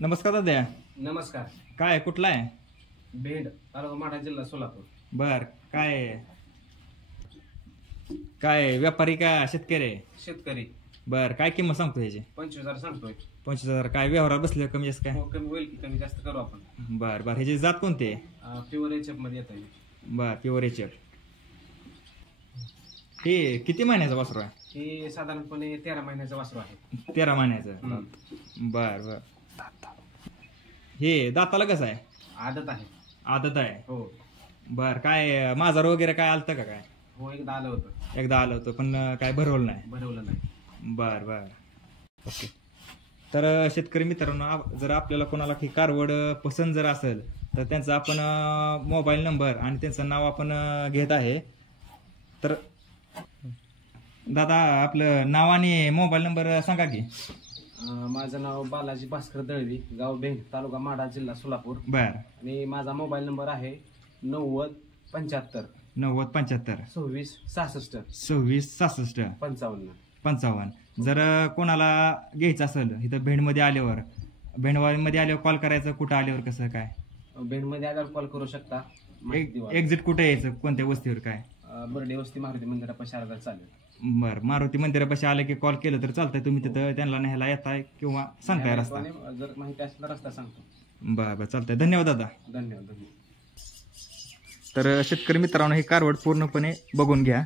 नमस्कार दादा. नमस्कार. काय कुठला आहे? बेड तालुका माढा जिल्हा सोलापूर. बर. काय काय व्यापारी का शेतकरी आहे? शेतकरी. बर. काय किंमत सांगतो याची? 25,000 सांगतोय. 25,000. काय व्यवहारात बसले कमी जास्त काय? हो, कमी होईल की कमी जास्त करू आपण. बर बर. ह्याची जात कोणती आहे? प्युअर एचएफ मध्ये येत आहे. बर. Pure HF. हे किती महिन्याचा वासरू आहे? हे साधारणपणे 13 महिन्याचं वासरू आहे. 13 महिन्याचं. बर बर. हे दाताला कसं आहे? आदत आहे. आदत आहे. हो. बर. काय माझा वगैरे काय आलतं का काय? हो, एकदा आलं होतं. एकदा आलं होतं पण काय भरवलं नाही. भरवलं नाही. बर बर. ओके. तर शेतकरी मित्रांनो, जर आपल्याला कोणाला ही कारवड पसंत जर असेल तर त्यांचा आपण मोबाईल नंबर आणि त्यांचं नाव आपण घेत आहे. तर दादा आपलं नाव आणि मोबाईल नंबर सांगा की. माझं नाव बालाजी भास्कर दळवी, गाव बेंग, तालुका माढा, जिल्हा सोलापूर. बर. आणि माझा मोबाईल नंबर आहे 9075 9075 26 66 26 66 55. 55. जर कोणाला घ्यायचं असेल इथं भेंडमध्ये आल्यावर, भेंडमध्ये आल्यावर कॉल करायचं, कुठं आल्यावर कसं काय? बेंगमध्ये आल्यावर कॉल करू शकता. एक्झिट कुठे यायचं, कोणत्या वस्तीवर काय? बर्डे वस्ती मारुती मंदिरापाशी आला तर चालेल. बरं. मारुती मंदिरापाशी आलं की कॉल केलं तर चालतंय. तुम्ही तिथं त्यांना न्यायला येताय किंवा सांगताय रस्ता? जर माहिती असेल तर रस्ता सांगतो. बरं बरं, चालतंय. धन्यवाद दादा. धन्यवाद. तर शेतकरी मित्रांनो, हे कारवड पूर्णपणे बघून घ्या.